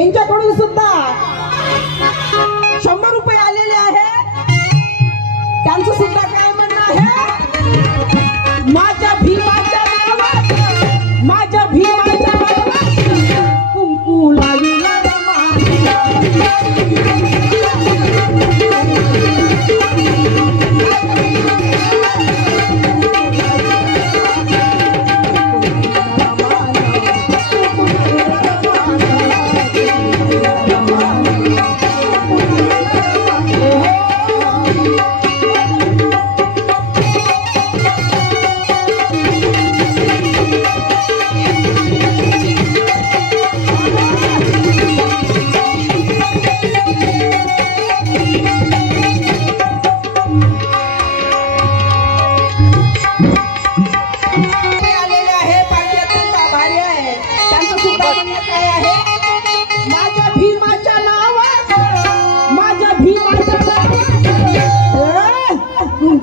यांच्याकडून सुद्धा 100 रुपये आलेले आहे। त्यांचं सुद्धा काय म्हणणं आहे, माझ्या भीमाच्या नावात, माझ्या भीमाच्या नावात कुंकू लाविला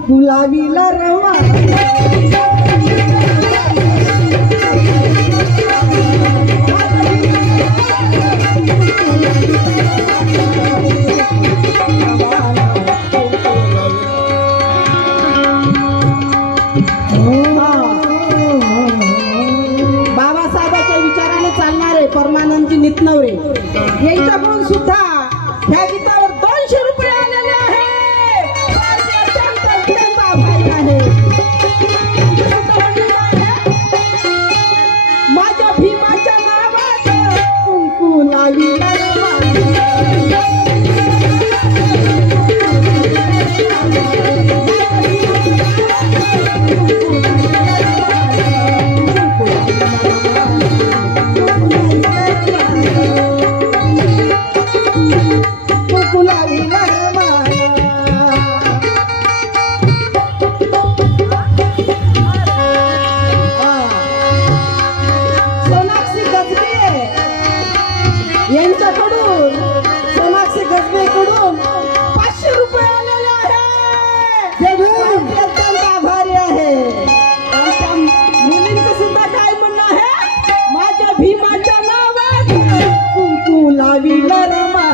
गुलाबीला रवा बाबासाहेबांच्या विचाराने चालणारे परमानंदजी नितनवरे यांच्याकडून सुद्धा ह्या गीतावर 200 रुपये आलेले आहे। माझ्या भीमाच्या नावात कुंकू लाविला यांच्याकडून सोनाक्षी गजबेकडून 500 रुपये आलेले आहे। आभारी आहे। आमच्या मुलींचं सुद्धा काय म्हणणं आहे, माझ्या भीमाच्या नावात कुंकू लाविला रमा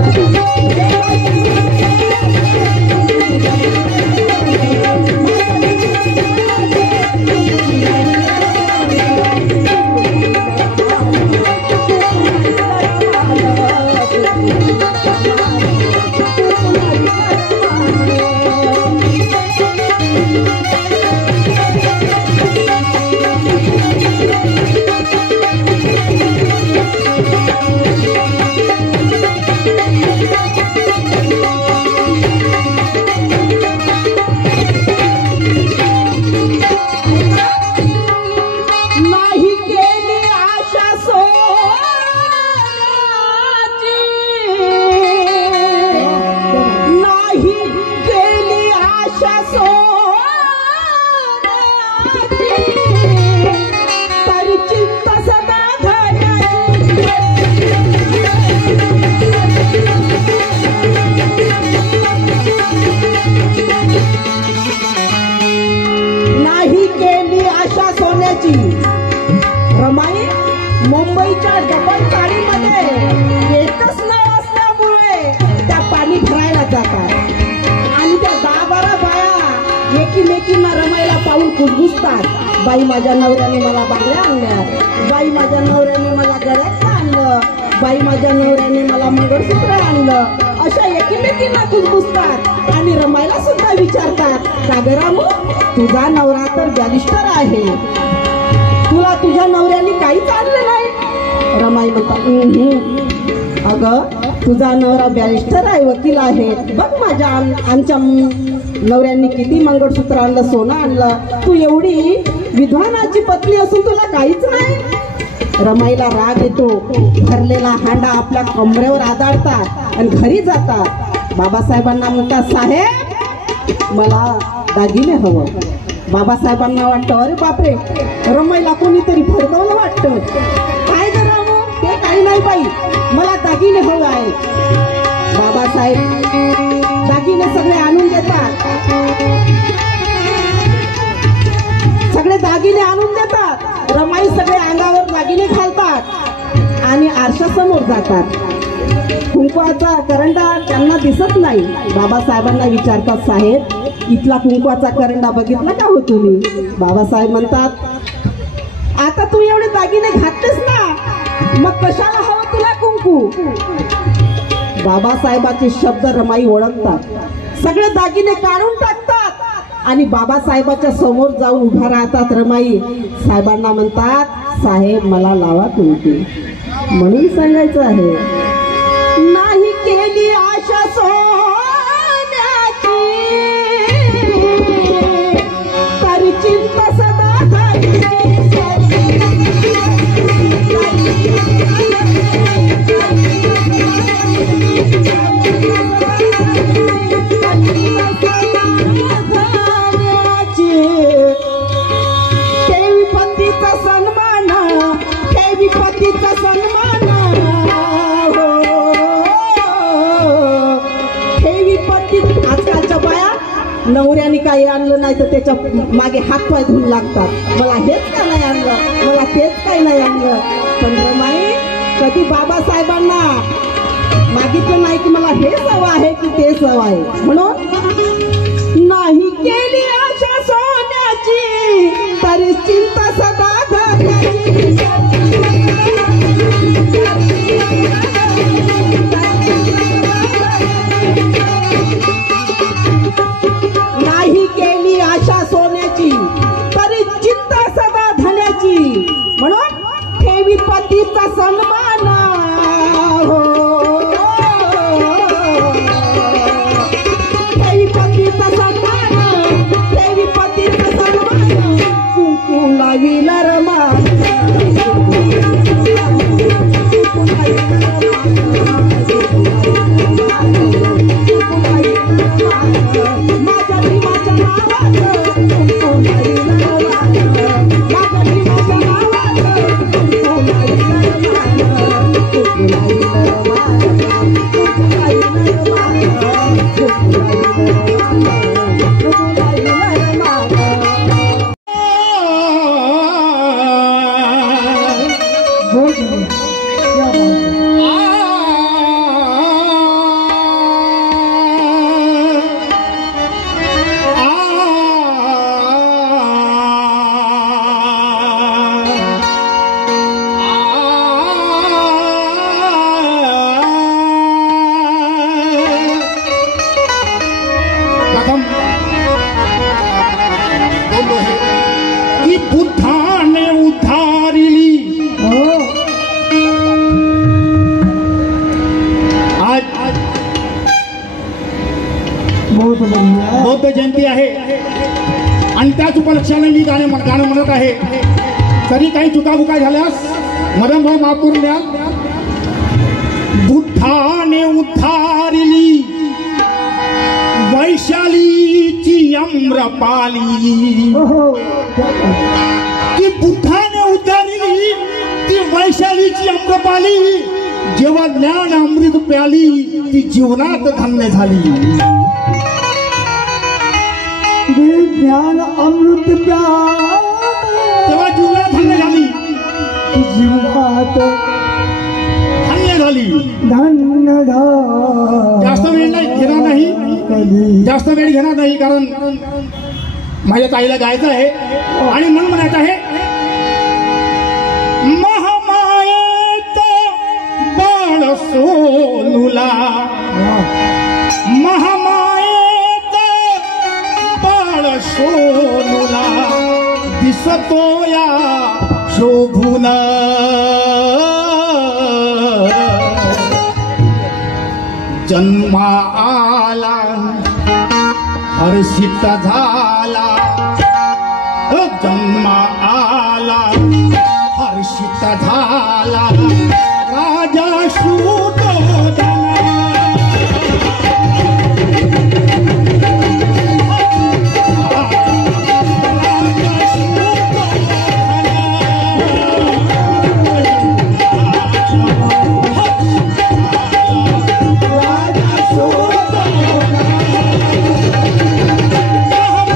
रमाई मुंबईच्या डबल पाणीमध्ये एकच नाव असल्यामुळे त्या पाणी भरायला जातात आणि त्या 10-12 बाया एकीमेकींना रमाईला पाहून कुजबुजतात। बाई माझ्या नवऱ्याने मला बांगड्या आणल्या, बाई माझ्या नवऱ्याने मला गळ्यात आणलं, बाई माझ्या नवऱ्याने मला मंगळसूत्र आणलं, अशा एकीमेकींना कुजबुजतात आणि रमाईला सुद्धा विचारतात, का ग रामू तुझा नवरा तर बॅरिस्टर आहे, तुला तुझ्या नवऱ्याने काहीच आणलं नाही? रमाई म्हणतात, अगं तुझा नवरा बॅरिस्टर आहे, वकील आहे, बघ माझ्या आमच्या नवऱ्यांनी किती मंगळसूत्र आणलं, सोनं आणलं, तू एवढी विद्वानाची पत्नी असून तुला काहीच नाही? रमाईला राग येतो, भरलेला हांडा आपल्या कमरेवर आदळतात आणि घरी जातात। बाबासाहेबांना म्हणतात, साहेब मला दागिने हवं। बाबासाहेबांना वाटतं, अरे बापरे रमाईला कोणीतरी भरगवलं वाटतं, काय ग रामू ते काही नाही बाई, मला दागिने हवं आहे। बाबासाहेब दागिने सगळे आणून देतात, सगळे दागिने आणून देतात। रमाई सगळे अंगावर दागिने घालतात आणि आरशासमोर जातात। कुंकवाचा करंडा त्यांना दिसत नाही. बाबासाहेबांना विचारतात, साहेब इथला कुंकवाचा करंडा बघितला का हो तुम्ही? बाबासाहेब म्हणतात, आता तू एवढे दागिने घातलेस ना, मग कशाला हवं तुला कुंकू? बाबासाहेबाचे शब्द रमाई ओळखतात, सगळे दागिने काढून टाकतात आणि बाबासाहेबाच्या समोर जाऊन उभा राहतात. रमाई साहेबांना म्हणतात, साहेब मला लावा कुंकू. म्हणून सांगायचं आहे, नाही केली आशा सोन्याची तरी चिंता सदा ठेवी पतीचा सन्मान, ठेवी पतीचा सन्मान, ठेवी पती. आजकालच्या बाया नवऱ्याने काही आणलं नाही तर त्याच्या मागे हात पाय धुवून लागतात. मला हेच का नाही आणलं, मला तेच काही नाही आणलं. पण रमाई कधी बाबासाहेबांना मागितलं नाही की मला हे हवं आहे की ते हवं आहे. म्हणून नाही केली आशा सोन्याची तरी चिंता सदा धरण्याची. नाही केली आशा सोन्याची तरी चिंता सदा धन्याची. म्हणून ठेवी पतीचा सन्मान, ठेवी पतीचा सन्मान, ठेवी पतीचा सन्मान, कुंकू लाविला रमा. माझ्या भीमाच्या नावाचं कुंकू लाविला रमा, माझ्या भीमाच्या नावाचं कुंकू लाविला रमा, कुंकू लाविला रमा, कुंकू लाविला रमा, कुंकू लाविला रमा, कुंकू लाविला रमा. की बुद्धाने उद्धारिली. आज बौद्ध जयंती आहे आणि त्याच उपलक्षाने मी गाणं म्हणत आहे. तरी काही चुकाबुका झाल्यास मदन भाऊ माफ करून द्या. बुद्धाने उद्धारिली वैशालीची अम्रपाली. ती बुद्धाने उद्धारिली ती वैशालीची अम्रपाली. जेव्हा ज्ञान अमृत प्याली ती जीवनात धन्य झाली. ज्ञान अमृत प्याली तेव्हा जीवनात धन्य झाली, जीवनात धन्य झाली. धन्य जास्त वेळ घेणार नाही, जास्त वेळ घेणार नाही, कारण माझ्या ताईला गायचं आहे आणि म्हणून म्हणायचं आहे. महामायेत बाळ सोनुला, महामायेत बाळ सोनुला दिसतो या शोभून. जन्मा आला हर्षित झाला, जन्मा आला हर्षित झाला राजा शूद्रोधन. राजा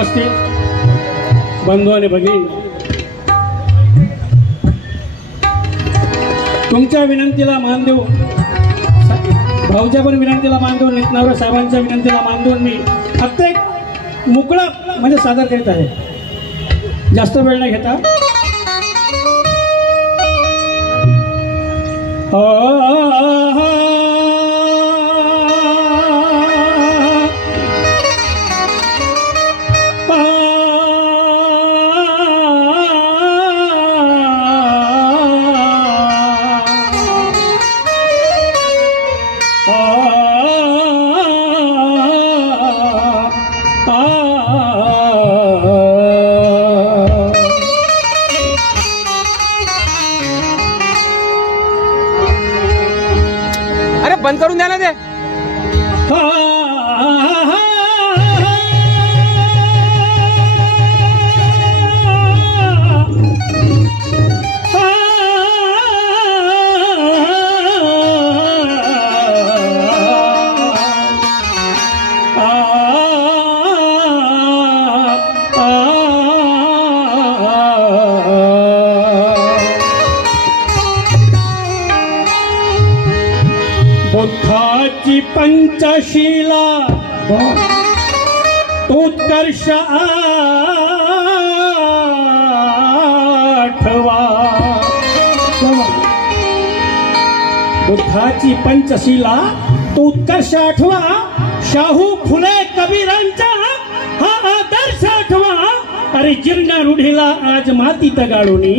उपस्थित बंधू आणि भगिनी, तुमच्या विनंतीला मान देऊ, भाऊच्या पण विनंतीला मान देऊन, नितनावर साहेबांच्या विनंतीला मान देऊन मी फक्त एक मोकळा म्हणजे सादर करीत आहे, जास्त वेळ नाही घेता. अरे बंद करून द्या ना ते. बुद्धाची पंचशीला उत्कर्ष आठवा. बुद्धाची पंचशीला तो उत्कर्ष आठवा. शाहू फुले कबीरांचा हा आदर्श आठवा. अरे जीर्ण रूढीला आज मातीत गाडूनी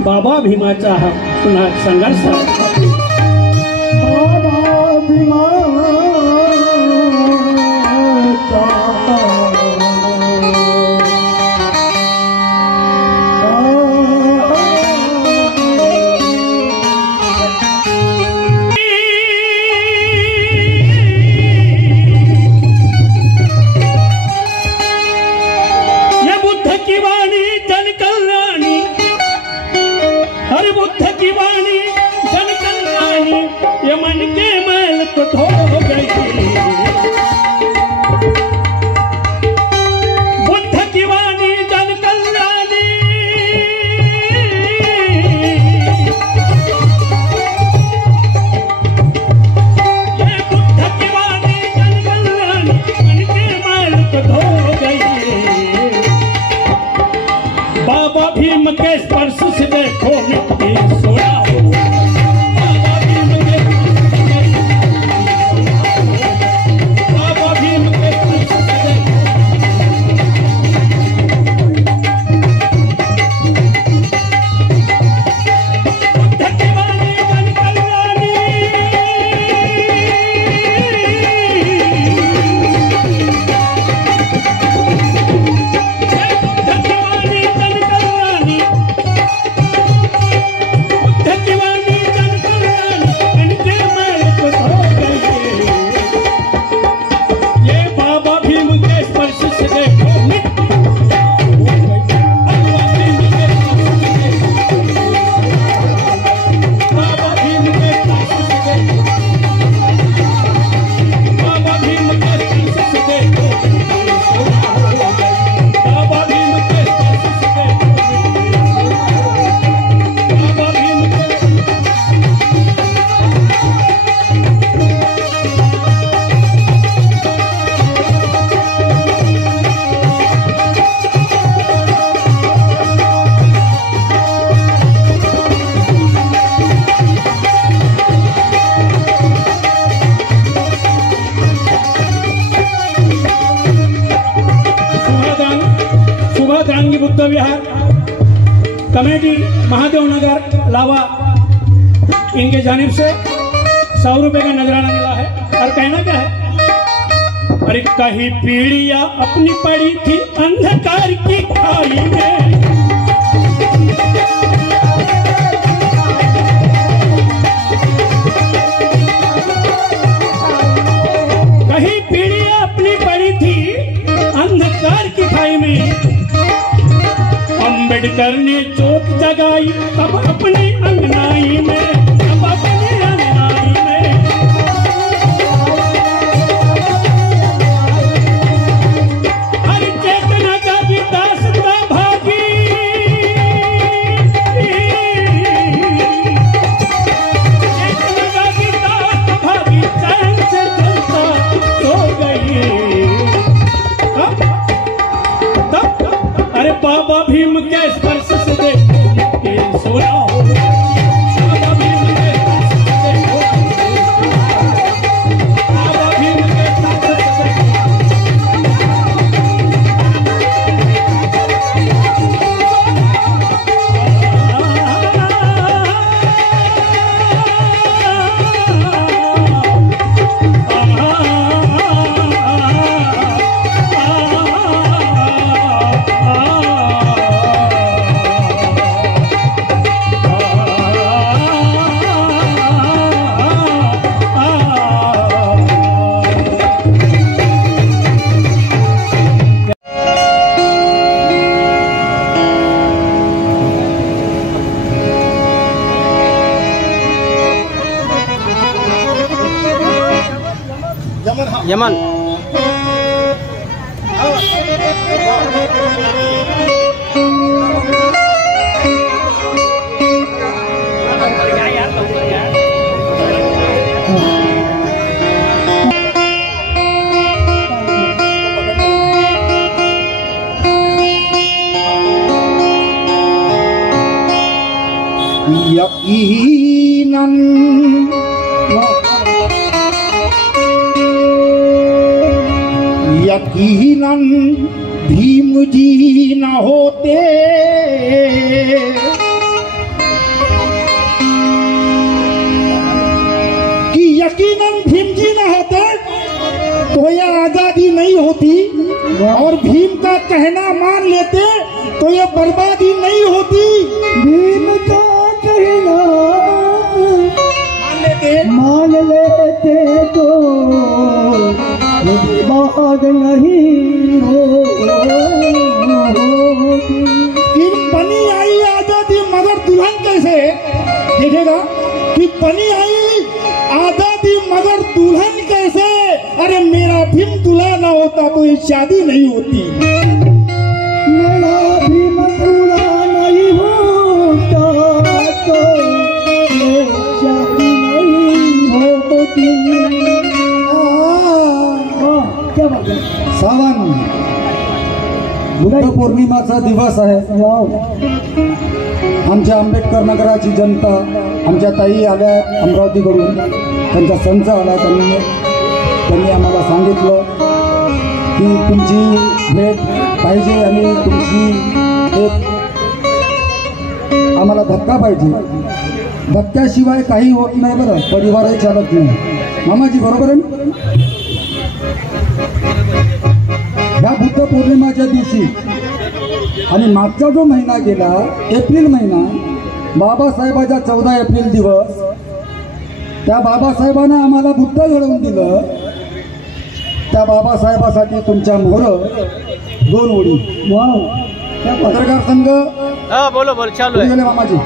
बाबा भीमाचा हा पुन्हा संघर्ष. ये बुद्ध की वाणी जन कल्याणी, हर बुद्ध की वाणी जन कल्याणी, ये मन के मैल तो धो गई. बुद्ध की वाणी जन कल्याणी, ये बुद्ध की वाणी जन कल्याणी, मन के मैल तो धो गई. बाबा भीम के स्पर्श से देखो मिट्टी सोना हो. बाबा भीम के बाबा भीम के स्पर्श से देखो. बुद्ध की वाणी जन कल्याणी, रांगी बुद्ध विहार कमेटी महादेव नगर लावा, इनके जानिब से 100 रुपए का नजराना मिला है. और कहना क्या है, अरे कहीं पीढ़ियां अपनी पड़ी थी अंधकार की खाई में, कहीं पीढ़ियां अपनी पड़ी थी अंधकार की खाई में. अम्बेडकर ने चोट जगाई अब अपनी अंगनाई में, अब अपनी अंगनाई में. हर चेतना का यमन। यकीनन यकीनन भीम जी न होते कि यकीनन भीम जी न होते तो यह आजादी नहीं होती, और भीम का कहना मान लेते तो यह बर्बादी नहीं होती। भीम का कहना मान लेते तो बात नहीं होती। बनी आई आजादी मगर दुल्हन कैसे, देखेगा कि बनी आई आजादी मगर दुल्हन कैसे। अरे मेरा भीम दूल्हा ना होता तो ये शादी नहीं होती। मेरा भीम दूल्हा नहीं होता तो ये शादी नहीं होती। क्या बात है? सावन बुद्ध पौर्णिमाचा दिवस आहे। आमच्या आंबेडकर नगराची जनता, आमच्या ताई आल्या अमरावतीकडून, त्यांचा संच आला, त्यांनी आम्हाला सांगितलं की तुमची भेट पाहिजे आणि तुमची एक आम्हाला धक्का पाहिजे। धक्क्याशिवाय काही होत नाही बरं, परिवारही चालत नाही। मामाजी बरोबर आहे ना? ह्या बुद्ध पौर्णिमाच्या दिवशी आणि मागचा जो महिना गेला एप्रिल महिना, बाबासाहेबाचा 14 एप्रिल दिवस, त्या बाबासाहेबांना आम्हाला बुद्ध घडवून दिलं। त्या बाबासाहेबासाठी तुमच्या मोहर 2 ओळी। वाव, त्या पत्रकार संघ हाँ बोलो बोलो चालू है। गेले मामाजी।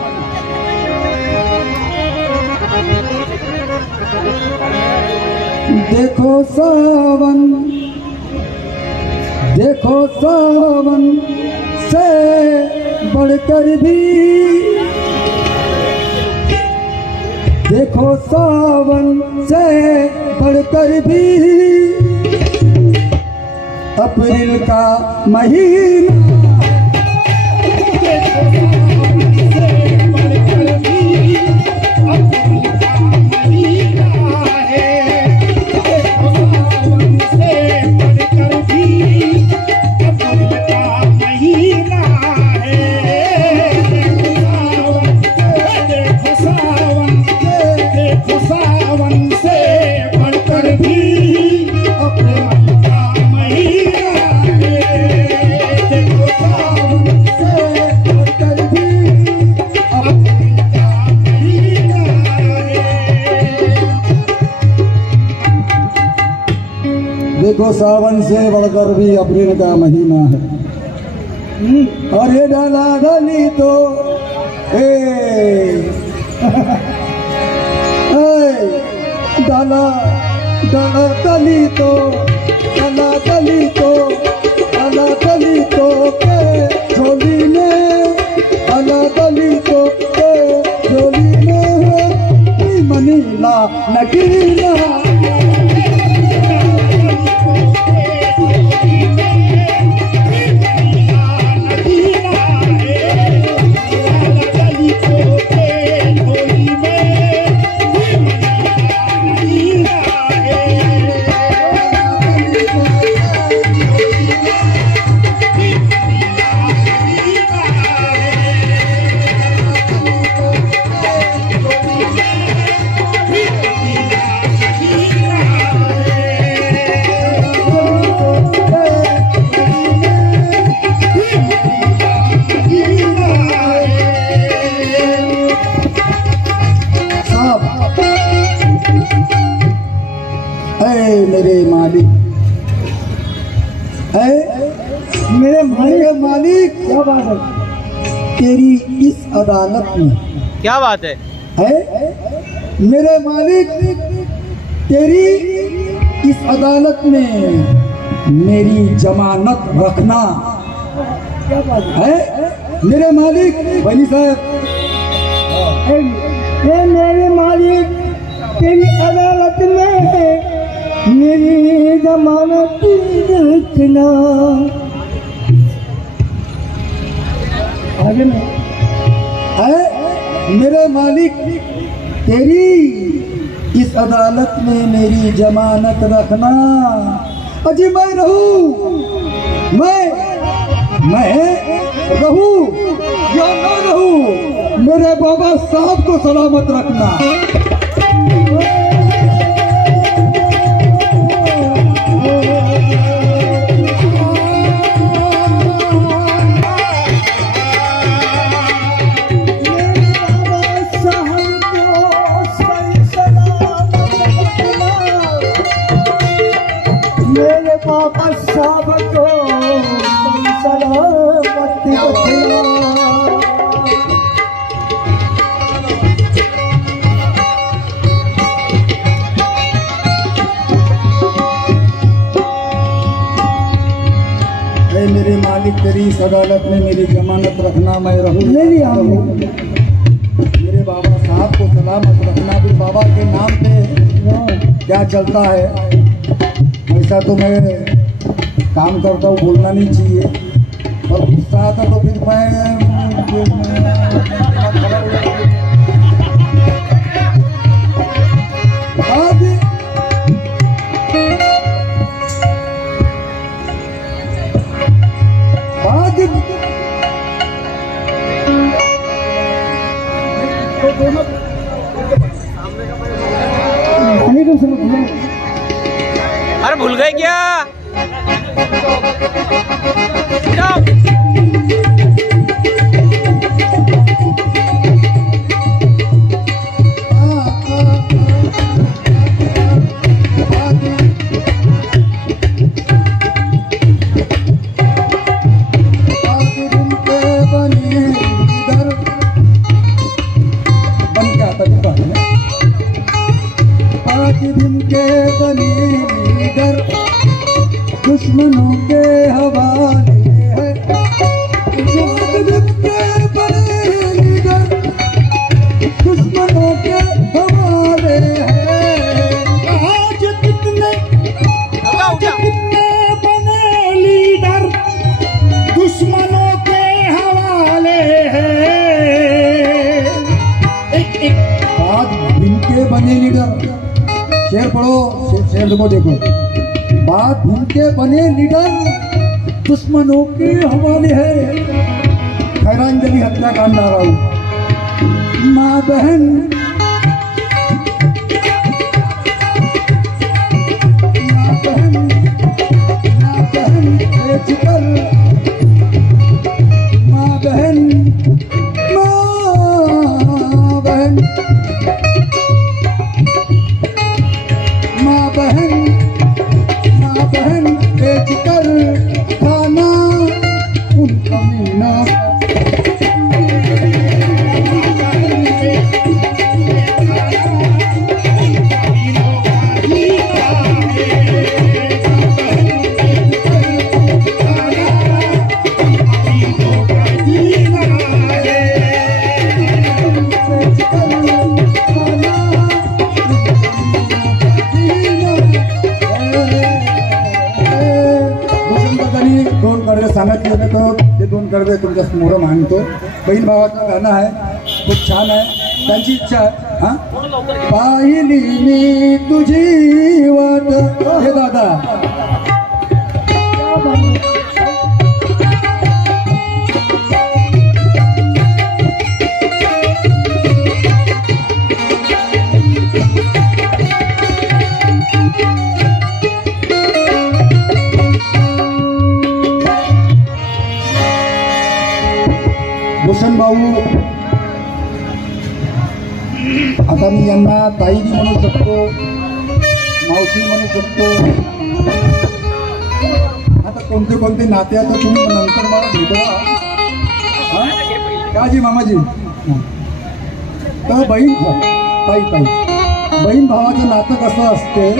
देखो सावन से बढ़कर भी, देखो सावन से बढ़कर भी अप्रैल का महीना, देखो सावन से बढ़कर भी अप्रैल का महीना है। अरे डाला डाली तो डाला डाला डाली तो डाला डाली तो डाला डाली तो के झोली में, डाला डाली तो के झोली में मनीला नगीना। मेरे मालिक, मेरे मालिक, क्या बात है तेरी इस अदालत में? क्या बात है? मेरे मालिक तेरी इस अदालत में मेरी जमानत रखना क्या बात है मेरे मालिक बनी साहब। है? ये मेरे मालिक तेरी अदालत में मेरी जमानत रखना। आगे में है मेरे मालिक तेरी इस अदालत में मेरी जमानत रखना। अजी मैं रहूं मैं रहूं या न रहूं मेरे बाबा साहब को सलामत रखना। मेरे पापा साहब को सलामत रखना। मेरे मालिक तेरी इस अदालत में मेरी जमानत रखना। मैं रहूं मेरी आंखों मेरे बाबा साहब को सलामत रखना। भी बाबा के नाम पे क्या चलता है ऐसा तो मैं काम करता हूँ, बोलना नहीं चाहिए। और गुस्सा आता तो फिर अरे भूल गए क्या? दुश्मनों के हवाले है दुश्मनों के हवाले है। आज कितने बने लीडर दुश्मनों के हवाले हैं। आज इनके बने लीडर शेर पढ़ो शेर को देखो। बात उनके बने लीडर दुश्मनों के हवाले है। खैरांजलि हत्याकांड आ रहा हूँ। माँ बहन बेचकर माँ बहन बेचकर खाना उनका मीना। दोन कडवे सांगितले तो ते दोन कडवे तुमच्या समोर मांडतो। बहीण भावाचं गाणं आहे, खूप छान आहे। त्यांची इच्छा आहे हा पाहिली मी तुझी वाट। हे दादा भूषण भाऊ आता मी यांना ताई म्हणू शकतो, मावशी म्हणू शकतो। आता कोणते कोणते नाते आता तुम्ही नंतर मला भेटवा काजी मामाजी। तर बहीण ताई बहीण भावाचं नातं कसं असते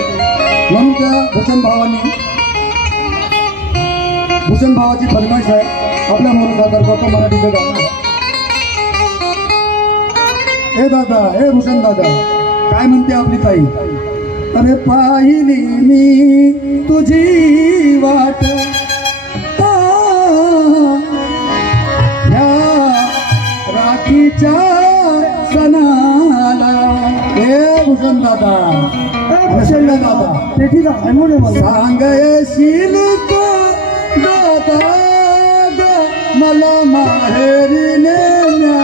म्हणून त्या भूषण भावाची फरमाईश आहे आपल्या मोर सादर करतो मराठीचं गाणं. हे दादा, हे भूषण दादा, काय म्हणते आपली ताई? अरे पाहिली मी तुझी वाट ह्या राखीच्या सणाला. हे भूषण दादा, भूषण दादा, ठीक आहे म्हणून मला सांग येशील का दादा मला माहेरी नेण्याला.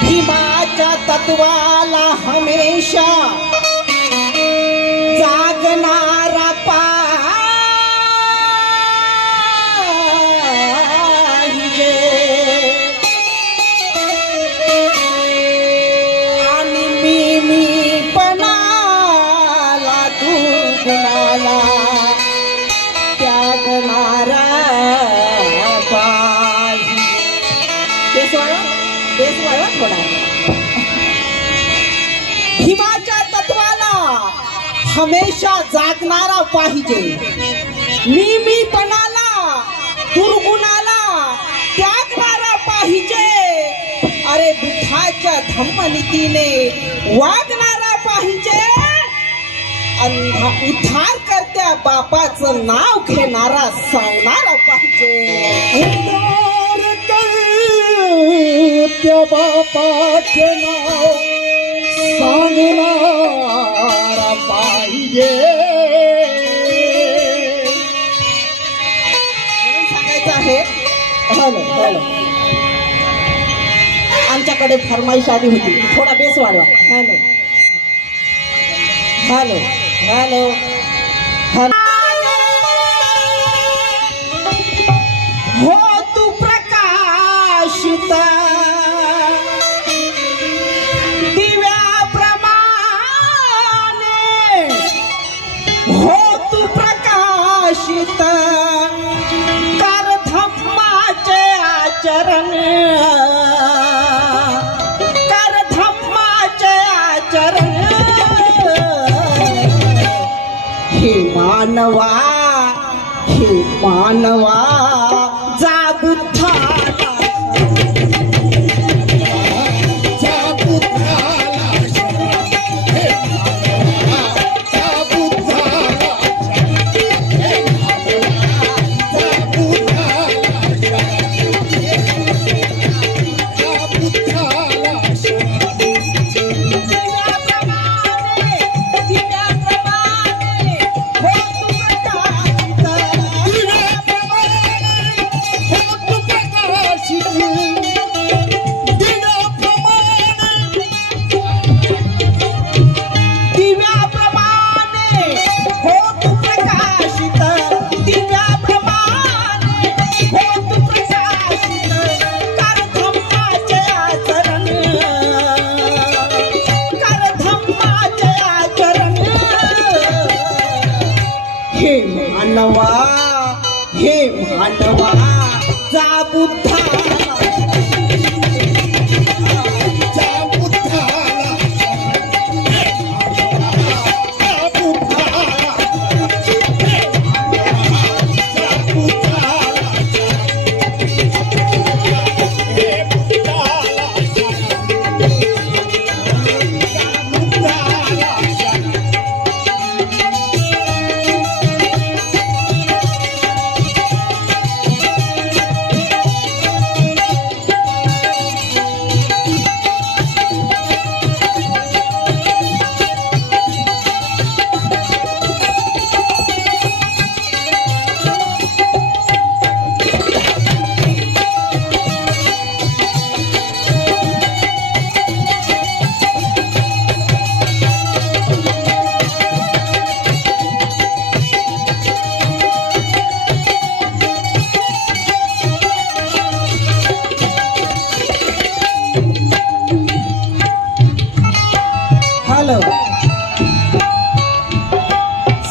भीमाच्या तत्वाला हमेशा जागणारा पाहिजे आणि मी पणाला तू गुणाला त्यागणारा पाहिजे. देश वाळा थोडा. भीमाच्या तत्वाला हमेशा जागणारा पाहिजे. मी पणाला दुर्गुणाला त्यागणारा पाहिजे. अरे बुद्धाच्या धम्मनीतीने वागणारा पाहिजे. उद्धार करत्या बापाचं नाव घेणारा सांगणारा पाहिजे. त्या बापाचे नाव सांगणारा पाहिजे. सांगायचं आहे. हॅलो हॅलो, आमच्याकडे फरमाईश आली होती, थोडा बेस वाढवा. Hello hello hello hello. हो तू प्रकाशित दिव्याप्रमाणे, हो तू प्रकाशित कर धम्माचे आचरण, कर धम्माचे आचरण. हे मानवा जा बुद्धाला, जा बुद्धाला, जा बुद्धाला, दिव्याप्रमाणे हो तू प्रकाशित, दिव्याप्रमाणे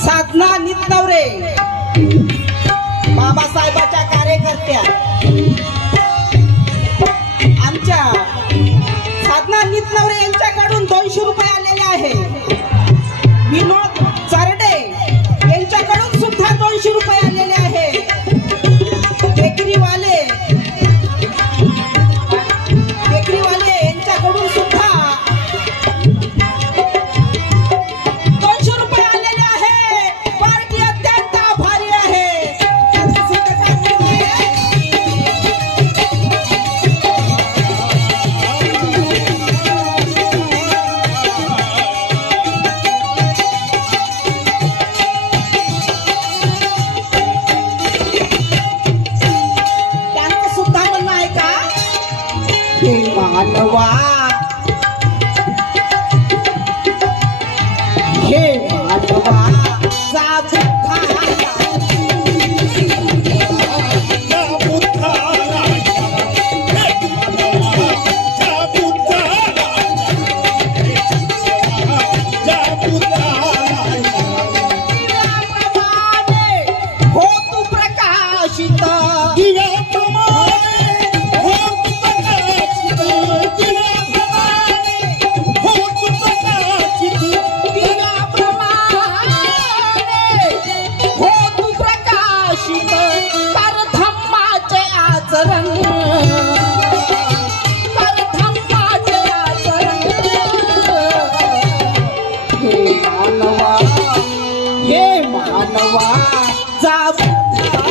साधना नितनवरे बाबासाहेबाच्या कार्यकर्त्या आमच्या साधना नितनवरे यांच्याकडून 200 रुपये आलेले आहे. विनोद चारडे यांच्याकडून सुद्धा 200 रुपये आलेले आहे. बेकरीवाले यांच्याकडून सुद्धा 200 रुपये आलेले आहे. पार्टी अत्यंत आभारी आहे. त्यांचं सुद्धा म्हणणं आहे का, हे मानवा, हे मानवा जा बुद्धाला, दिव्याप्रमाणे हो तू प्रकाशित, हो तू प्रकाशित, कर धम्माचे आचरण, कर धम्माचे आचरण. हे मानवा जा बुद्धा